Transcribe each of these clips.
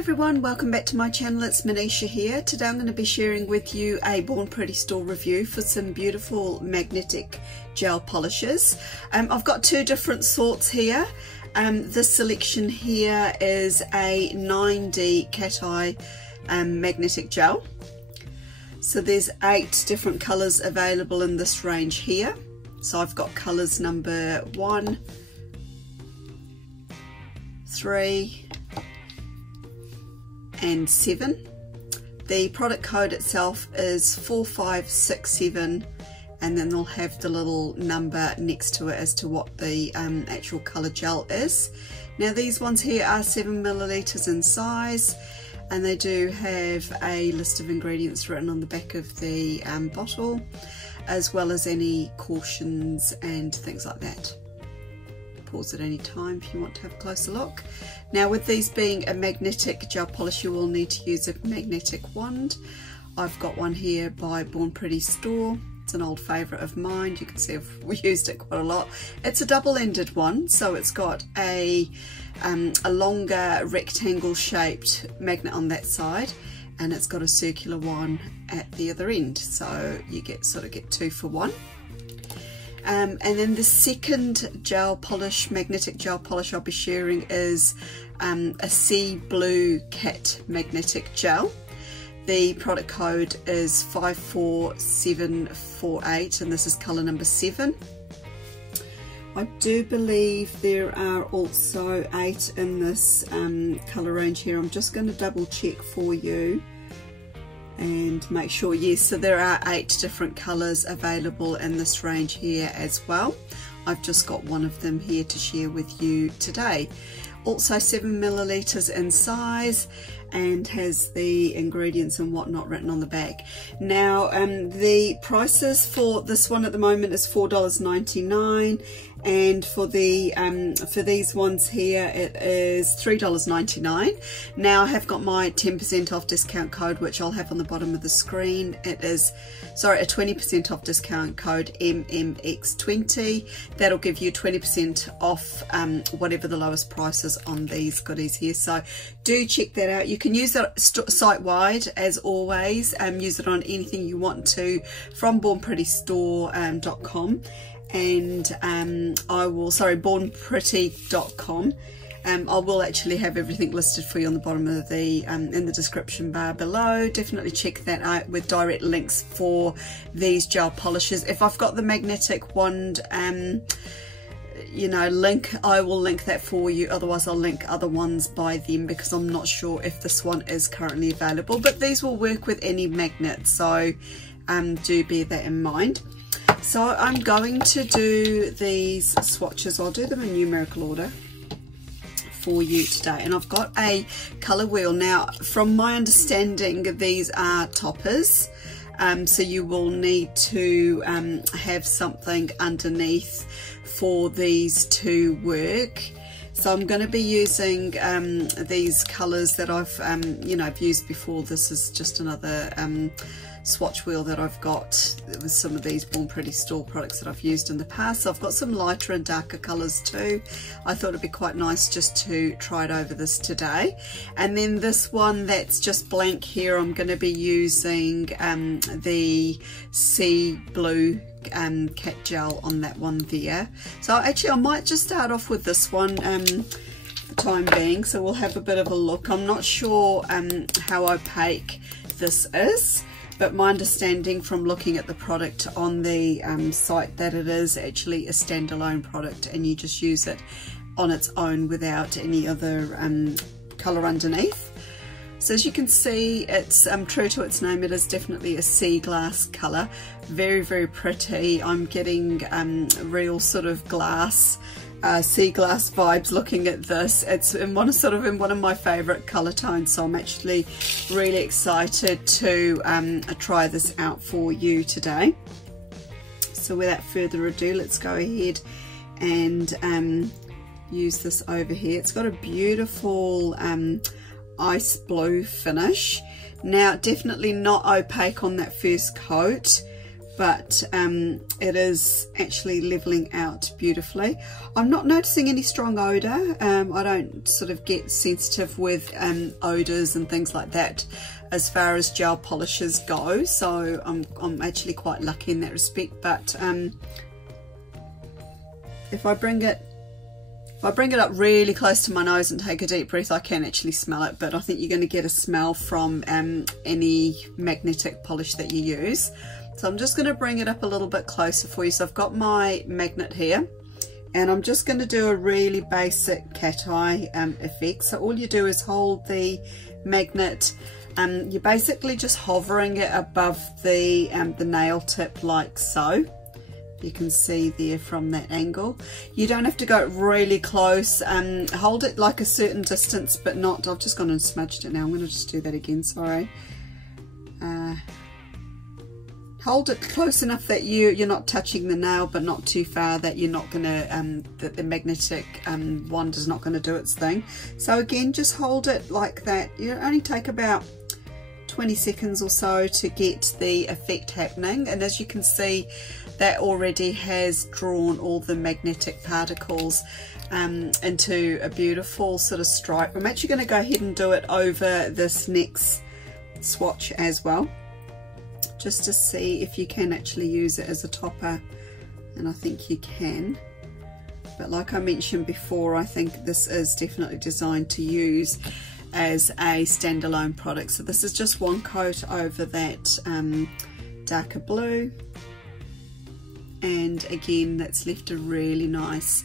everyone, welcome back to my channel. It's Manisha here. Today I'm going to be sharing with you a Born Pretty store review for some beautiful magnetic gel polishes. I've got two different sorts here. This selection here is a 9D cat eye magnetic gel. So there's 8 different colours available in this range here. So I've got colours number 1, 3 and 7. The product code itself is 4567, and then they'll have the little number next to it as to what the actual colour gel is. Now these ones here are 7 milliliters in size, and they do have a list of ingredients written on the back of the bottle, as well as any cautions and things like that. Pause at any time if you want to have a closer look. Now with these being a magnetic gel polish, you will need to use a magnetic wand. I've got one here by Born Pretty store. It's an old favourite of mine. You can see I've used it quite a lot. It's a double-ended one, so it's got a longer rectangle shaped magnet on that side, and it's got a circular one at the other end, so you sort of get 2 for 1. And then the second gel polish, magnetic gel polish I'll be sharing is a sea blue cat magnetic gel. The product code is 54748, and this is colour number 7. I do believe there are also 8 in this colour range here. I'm just going to double check for you and make sure. Yes, so there are 8 different colours available in this range here as well. I've just got one of them here to share with you today. Also 7 milliliters in size, and has the ingredients and whatnot written on the back. Now the prices for this one at the moment is $4.99, and for these ones here it is $3.99. Now I have got my 10% off discount code, which I'll have on the bottom of the screen. It is, sorry, a 20% off discount code, MMX20. That'll give you 20% off whatever the lowest price is on these goodies here, so do check that out. You can use it site-wide as always, use it on anything you want to from bornprettystore.com, and bornpretty.com. I will actually have everything listed for you on the bottom of the in the description bar below. Definitely check that out with direct links for these gel polishes. If I've got the magnetic wand link, I will link that for you. Otherwise I'll link other ones by them, because I'm not sure if this one is currently available, but these will work with any magnet, so do bear that in mind. So I'm going to do these swatches. I'll do them in numerical order for you today, and I've got a colour wheel. Now from my understanding, these are toppers, so you will need to have something underneath for these to work. So I'm going to be using these colours that I've I've used before. This is just another swatch wheel that I've got with some of these Born Pretty store products that I've used in the past. So I've got some lighter and darker colours too. I thought it'd be quite nice just to try it over this today. And then this one that's just blank here, I'm going to be using the sea blue cat gel on that one there. So actually I might just start off with this one for the time being, so we'll have a bit of a look. I'm not sure how opaque this is, but my understanding from looking at the product on the site that it is actually a standalone product, and you just use it on its own without any other colour underneath. So as you can see, it's true to its name. It is definitely a sea glass colour. Very, very pretty. I'm getting real sort of glass, sea glass vibes looking at this. It's in one of my favourite colour tones, so I'm actually really excited to try this out for you today. So without further ado, let's go ahead and use this over here. It's got a beautiful ice blue finish. Now definitely not opaque on that first coat, but it is actually leveling out beautifully. I'm not noticing any strong odour. I don't sort of get sensitive with odours and things like that as far as gel polishes go, so I'm actually quite lucky in that respect. But if I bring it up really close to my nose and take a deep breath, I can actually smell it, but I think you're going to get a smell from any magnetic polish that you use. So I'm just going to bring it up a little bit closer for you. So I've got my magnet here, and I'm just going to do a really basic cat eye effect. So all you do is hold the magnet, you're basically just hovering it above the nail tip like so. You can see there from that angle. You don't have to go really close. Hold it like a certain distance, but not, I've just gone and smudged it now. I'm going to just do that again, sorry. Hold it close enough that you're not touching the nail, but not too far that you're not going to, that the magnetic wand is not going to do its thing. So again, just hold it like that. You only take about 20 seconds or so to get the effect happening, and as you can see, that already has drawn all the magnetic particles into a beautiful sort of stripe. I'm actually going to go ahead and do it over this next swatch as well, just to see if you can actually use it as a topper, and I think you can. But like I mentioned before, I think this is definitely designed to use as a standalone product. So this is just one coat over that darker blue, and again that's left a really nice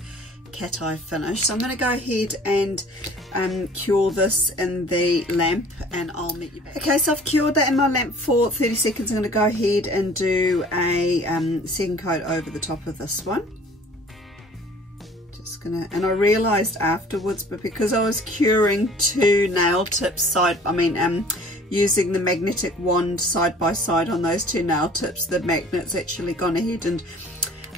cat eye finish. So I'm going to go ahead and cure this in the lamp, and I'll meet you back. Okay, so I've cured that in my lamp for 30 seconds. I'm going to go ahead and do a second coat over the top of this one. And I realised afterwards, but because I was curing two nail tips using the magnetic wand side by side on those two nail tips, the magnet's actually gone ahead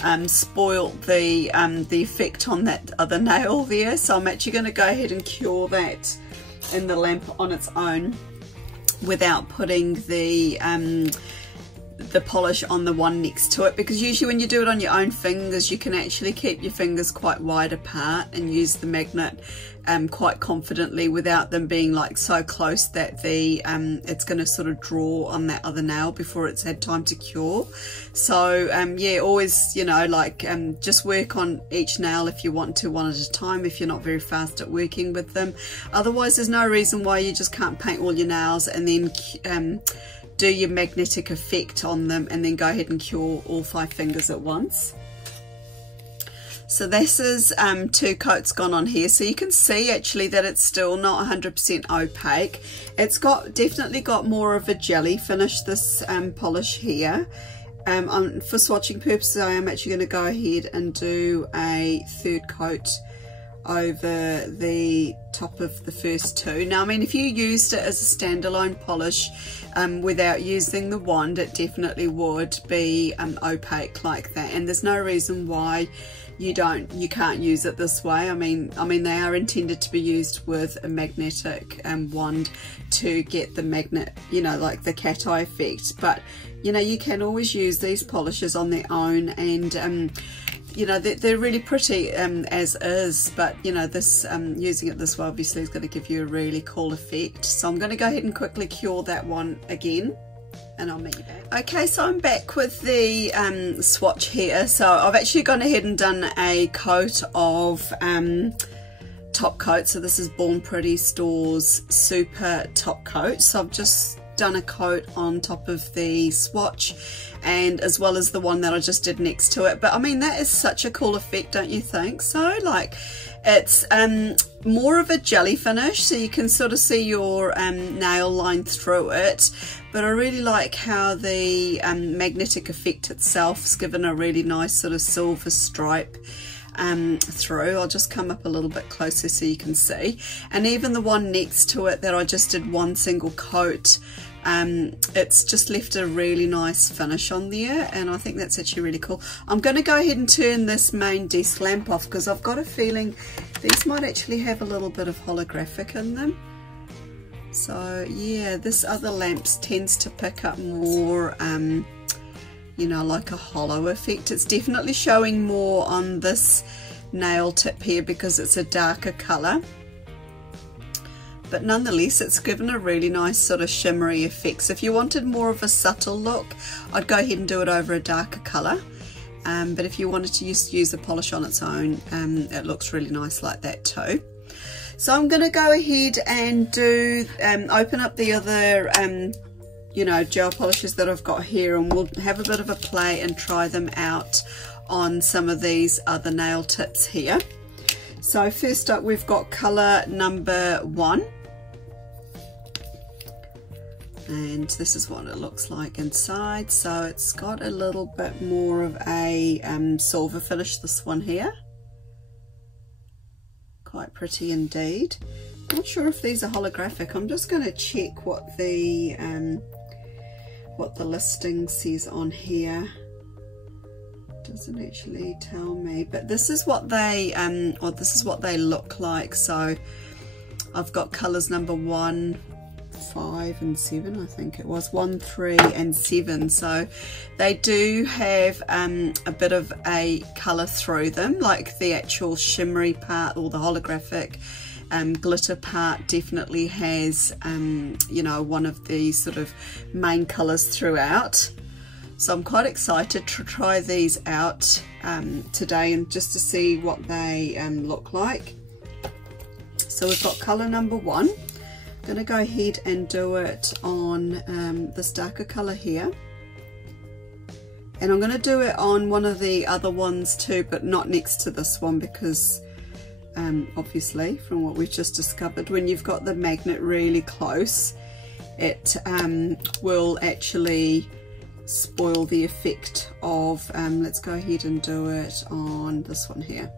and spoiled the effect on that other nail there. So I'm actually going to go ahead and cure that in the lamp on its own without putting the polish on the one next to it, because usually when you do it on your own fingers, you can actually keep your fingers quite wide apart and use the magnet quite confidently without them being like so close that the it's going to sort of draw on that other nail before it's had time to cure. So yeah, always, you know, like just work on each nail if you want to, one at a time, if you're not very fast at working with them. Otherwise there's no reason why you just can't paint all your nails and then do your magnetic effect on them and then go ahead and cure all 5 fingers at once. So this is 2 coats gone on here, so you can see actually that it's still not 100% opaque. It's definitely got more of a jelly finish, this polish here. For swatching purposes, I am actually going to go ahead and do a 3rd coat over the top of the first 2. Now, I mean, if you used it as a standalone polish without using the wand, it definitely would be opaque like that, and there's no reason why you can't use it this way. I mean they are intended to be used with a magnetic wand to get the magnet, you know, like the cat eye effect, but you know, you can always use these polishes on their own, and you know, they're really pretty as is, but you know, this using it this way obviously is going to give you a really cool effect. So I'm going to go ahead and quickly cure that one again, and I'll meet you back. Okay, so I'm back with the swatch here. So I've actually gone ahead and done a coat of top coat. So this is Born Pretty Store's Super Top Coat. So I've just done a coat on top of the swatch, and as well as the one that I just did next to it. But I mean, that is such a cool effect, don't you think? So like, it's more of a jelly finish, so you can sort of see your nail line through it, but I really like how the magnetic effect itself is given a really nice sort of silver stripe through. I'll just come up a little bit closer so you can see, and even the one next to it that I just did one single coat, it's just left a really nice finish on there, and I think that's actually really cool. I'm going to go ahead and turn this main desk lamp off because I've got a feeling these might actually have a little bit of holographic in them. So yeah, this other lamp tends to pick up more you know, like a hollow effect. It's definitely showing more on this nail tip here because it's a darker colour, but nonetheless it's given a really nice sort of shimmery effect. So if you wanted more of a subtle look, I'd go ahead and do it over a darker colour, but if you wanted to use the polish on its own, it looks really nice like that too. So I'm going to go ahead and do open up the other you know, gel polishes that I've got here, and we'll have a bit of a play and try them out on some of these other nail tips here. So first up we've got colour number 1, and this is what it looks like inside. So it's got a little bit more of a silver finish, this one here. Quite pretty indeed. Not sure if these are holographic. I'm just going to check what the listing says on here. Doesn't actually tell me, but this is what they this is what they look like. So I've got colours number 1, 5 and 7, I think it was 1, 3 and 7. So they do have a bit of a colour through them, like the actual shimmery part or the holographic glitter part definitely has you know, one of the sort of main colours throughout. So I'm quite excited to try these out today and just to see what they look like. So we've got colour number 1. I'm going to go ahead and do it on this darker colour here. And I'm going to do it on one of the other ones too, but not next to this one, because obviously from what we've just discovered, when you've got the magnet really close, it will actually spoil the effect of, let's go ahead and do it on this one here.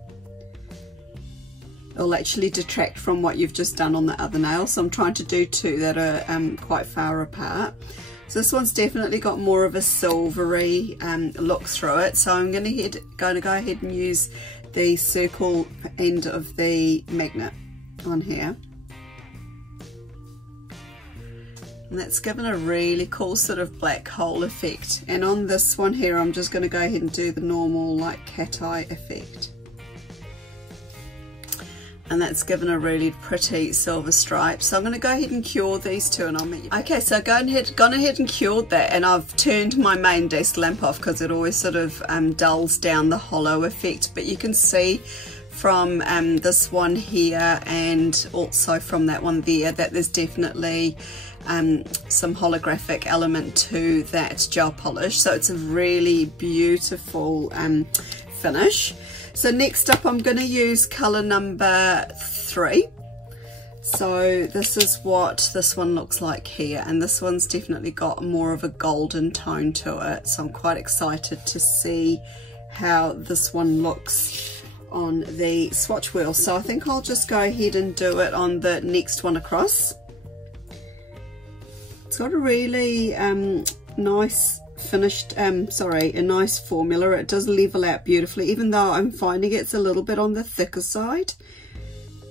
It'll actually detract from what you've just done on the other nail. So I'm trying to do 2 that are quite far apart. So this one's definitely got more of a silvery look through it. So I'm going to go ahead and use the circle end of the magnet on here. And that's given a really cool sort of black hole effect. And on this one here, I'm just going to go ahead and do the normal like cat eye effect. And that's given a really pretty silver stripe. So I'm going to go ahead and cure these 2 and I'll meet you. Okay, so gone ahead and cured that, and I've turned my main desk lamp off because it always sort of dulls down the hollow effect. But you can see from this one here and also from that one there that there's definitely some holographic element to that gel polish. So it's a really beautiful finish. So next up I'm going to use colour number 3. So this is what this one looks like here, and this one's definitely got more of a golden tone to it. So I'm quite excited to see how this one looks on the swatch wheel. So I think I'll just go ahead and do it on the next one across. It's got a really nice finished, a nice formula. It does level out beautifully, even though I'm finding it's a little bit on the thicker side.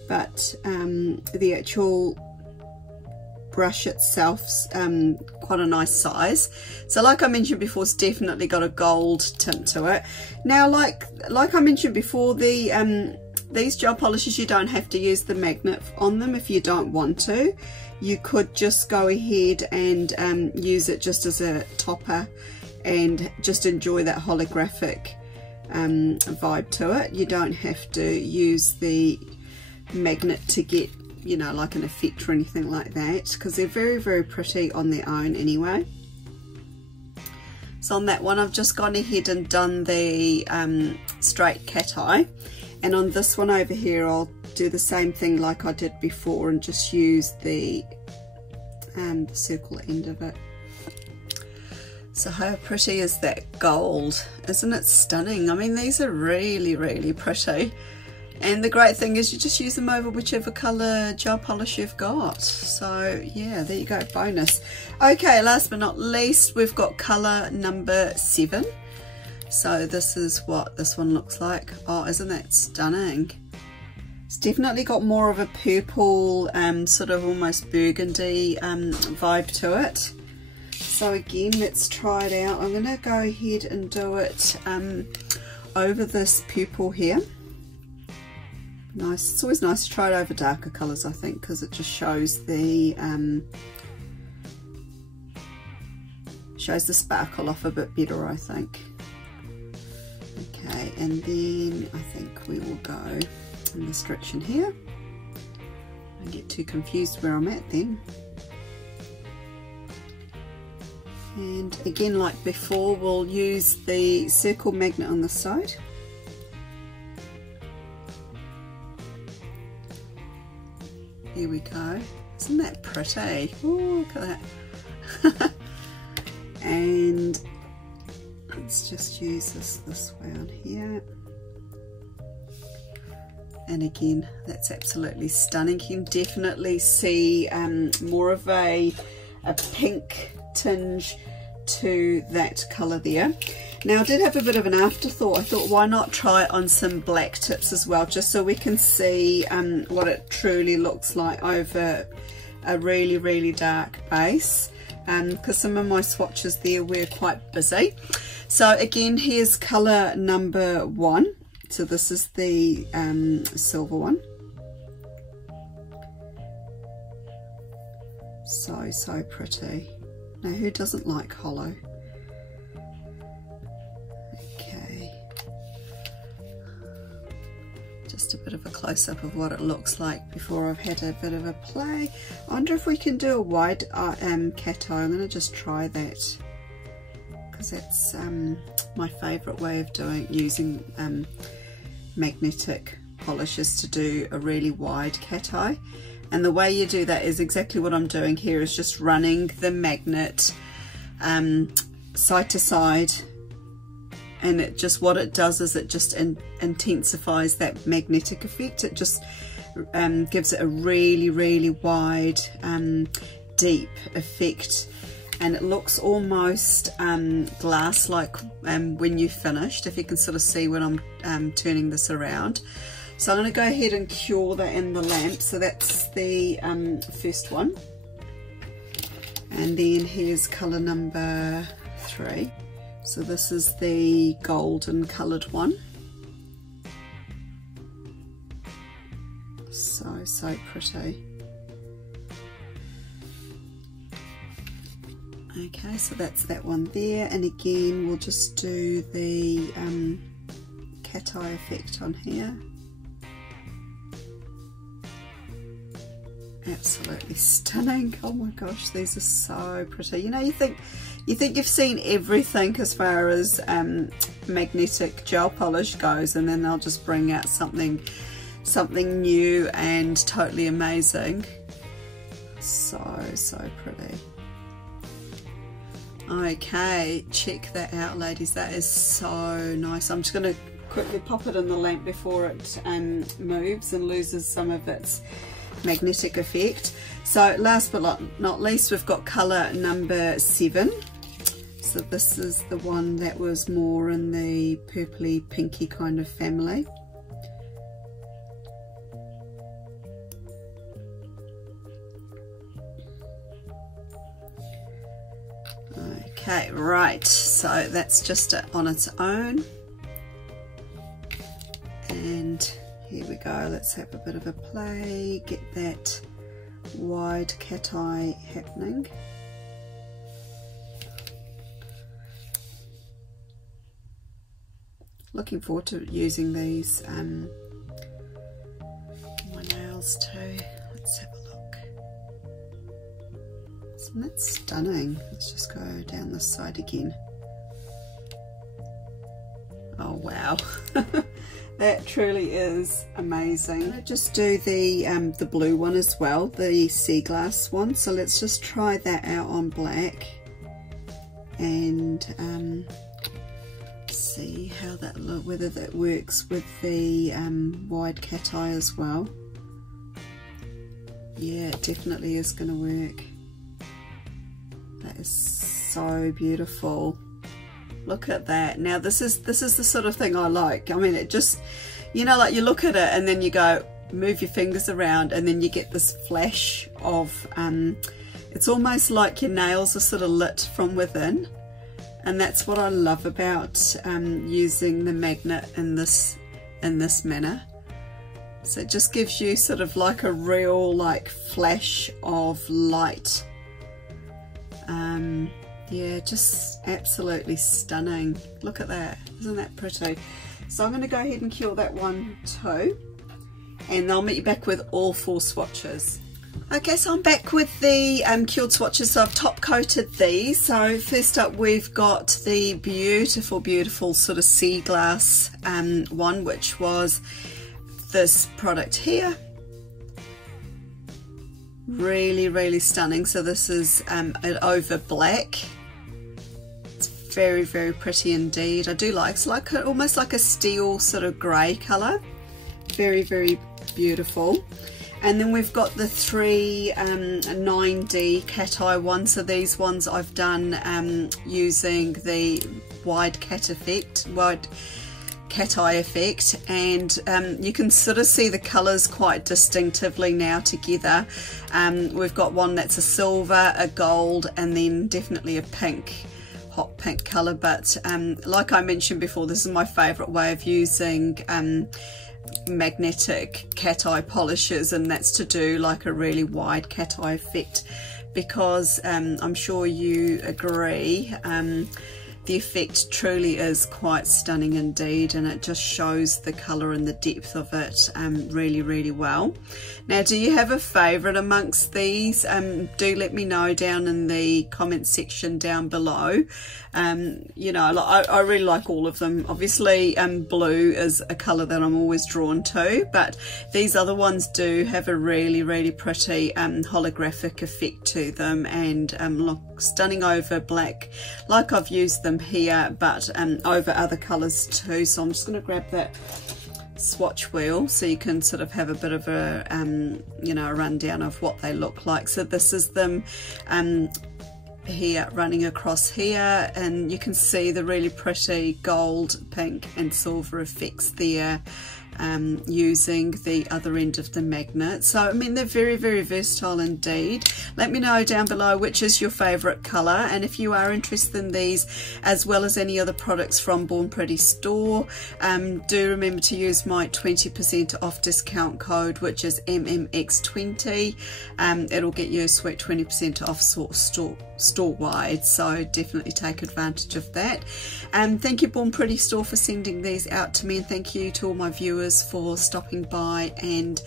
But the actual brush itself's quite a nice size. So like I mentioned before, it's definitely got a gold tint to it. Now, like I mentioned before, these gel polishes, you don't have to use the magnet on them if you don't want to. You could just go ahead and use it just as a topper and just enjoy that holographic vibe to it. You don't have to use the magnet to get, you know, like an effect or anything like that, because they're very, very pretty on their own anyway. So on that one, I've just gone ahead and done the straight cat eye. And on this one over here, I'll do the same thing like I did before and just use the circle end of it. So how pretty is that gold? Isn't it stunning? I mean, these are really, really pretty. And the great thing is you just use them over whichever colour gel polish you've got. So yeah, there you go, bonus. Okay, last but not least, we've got colour number 7. So this is what this one looks like. Oh, isn't that stunning? It's definitely got more of a purple, sort of almost burgundy vibe to it. So again, let's try it out. I'm going to go ahead and do it over this purple here. Nice. It's always nice to try it over darker colours, I think, because it just shows the sparkle off a bit better, I think. Okay, and then I think we will go in this direction here. I get too confused where I'm at then. And again, like before, we'll use the circle magnet on the side. Here we go. Isn't that pretty? Oh, look at that. And let's just use this way on here. And again, that's absolutely stunning. You can definitely see more of a pink tinge to that colour there. Now I did have a bit of an afterthought. I thought, why not try it on some black tips as well, just so we can see what it truly looks like over a really dark base, because some of my swatches there were quite busy. So again, here's colour number 1. So this is the silver one. So pretty. Now, who doesn't like hollow? Okay. Just a bit of a close-up of what it looks like before I've had a bit of a play. I wonder if we can do a wide cat eye. I'm going to just try that, because that's my favourite way of using magnetic polishes, to do a really wide cat eye. And the way you do that is exactly what I'm doing here, is just running the magnet side to side, and it just, what it does is it just intensifies that magnetic effect. It just gives it a really wide deep effect, and it looks almost glass-like when you've finished, if you can sort of see when I'm turning this around. So I'm going to go ahead and cure that in the lamp. So that's the first one. And then here's colour number 3. So this is the golden coloured one. So pretty. Okay, so that's that one there. And again, we'll just do the cat eye effect on here. Absolutely stunning. Oh my gosh, these are so pretty. You know, you think you've seen everything as far as magnetic gel polish goes, and then they'll just bring out something new and totally amazing. So pretty. Okay, check that out, ladies. That is so nice. I'm just going to quickly pop it in the lamp before it moves and loses some of its magnetic effect. So last but not least, we've got colour number 7. So this is the one that was more in the purpley pinky kind of family. Okay, right, so that's just it on its own. And here we go, let's have a bit of a play, get that wide cat eye happening. Looking forward to using these on my nails too. Let's have a look. Isn't that stunning? Let's just go down this side again. Oh wow. That truly is amazing. I'm going to just do the blue one as well, the sea glass one. So let's just try that out on black and see how that look, whether that works with the wide cat eye as well. Yeah, it definitely is going to work. That is so beautiful. Look at that. Now this is the sort of thing I like. I mean, it just, you know, like you look at it and then you go, move your fingers around, and then you get this flash of It's almost like your nails are sort of lit from within, and that's what I love about using the magnet in this manner. So it just gives you sort of like a real like flash of light. Yeah, just absolutely stunning. Look at that, isn't that pretty? So I'm going to go ahead and cure that one too, and I'll meet you back with all 4 swatches. Okay, so I'm back with the cured swatches. So I've top coated these. So first up we've got the beautiful, beautiful sort of sea glass one, which was this product here. Really, really stunning. So this is an over black. It's very, very pretty indeed. I do like, it's like almost like a steel sort of grey colour. Very, very beautiful. And then we've got the 3 9D cat eye ones. So these ones I've done using the wide cat eye effect, and you can sort of see the colours quite distinctively now together. We've got one that's a silver, a gold, and then definitely a pink, hot pink colour. But like I mentioned before, this is my favourite way of using magnetic cat eye polishes, and that's to do like a really wide cat eye effect, because I'm sure you agree, the effect truly is quite stunning indeed, and it just shows the colour and the depth of it really, really well. Now, do you have a favourite amongst these? Do let me know down in the comment section down below. You know, I really like all of them. Obviously blue is a colour that I'm always drawn to, but these other ones do have a really, really pretty holographic effect to them, and look stunning over black, like I've used them here, but over other colours too. So I'm just going to grab that swatch wheel so you can sort of have a bit of a you know, a rundown of what they look like. So this is them here running across here, and you can see the really pretty gold, pink and silver effects there, using the other end of the magnet. So I mean, they're very, very versatile indeed. Let me know down below which is your favourite colour, and if you are interested in these as well as any other products from Born Pretty store, do remember to use my 20% off discount code, which is MMX20. It'll get you a sweet 20% off store wide, so definitely take advantage of that. Thank you Born Pretty store for sending these out to me, and thank you to all my viewers for stopping by and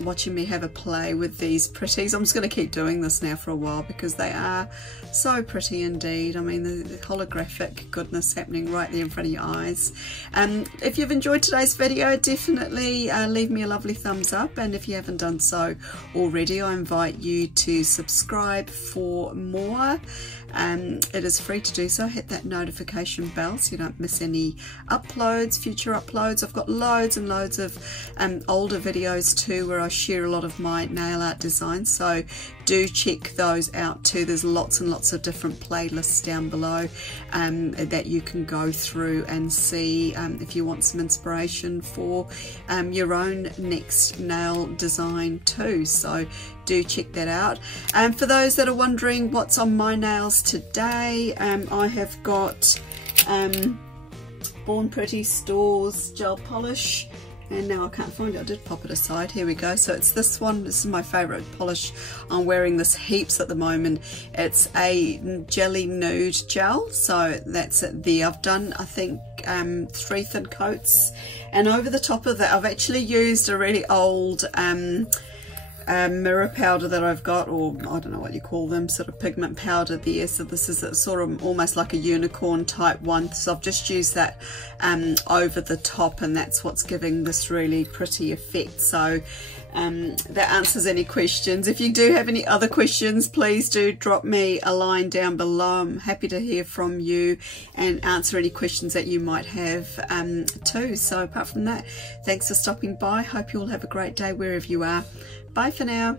watching me have a play with these pretties. I'm just going to keep doing this now for a while because they are so pretty indeed. I mean, the holographic goodness happening right there in front of your eyes. If you've enjoyed today's video, definitely leave me a lovely thumbs up, and if you haven't done so already, I invite you to subscribe for more. It is free to do so. Hit that notification bell so you don't miss any uploads, future uploads. I've got loads and loads of older videos too, where I share a lot of my nail art designs, so do check those out too. There's lots and lots of different playlists down below that you can go through and see if you want some inspiration for your own next nail design too, so do check that out. For those that are wondering what's on my nails today, I have got Born Pretty Store's gel polish, and now I can't find it. I did pop it aside. Here we go. So it's this one. This is my favourite polish. I'm wearing this heaps at the moment. It's a jelly nude gel, so that's it there. I've done, I think, 3 thin coats, and over the top of that I've actually used a really old mirror powder that I've got, or I don't know what you call them, sort of pigment powder there. So this is a sort of almost like a unicorn type one, so I've just used that over the top, and that's what's giving this really pretty effect. So that answers any questions. If you do have any other questions, please do drop me a line down below. I'm happy to hear from you and answer any questions that you might have too. So apart from that, thanks for stopping by. Hope you all have a great day wherever you are. Bye for now.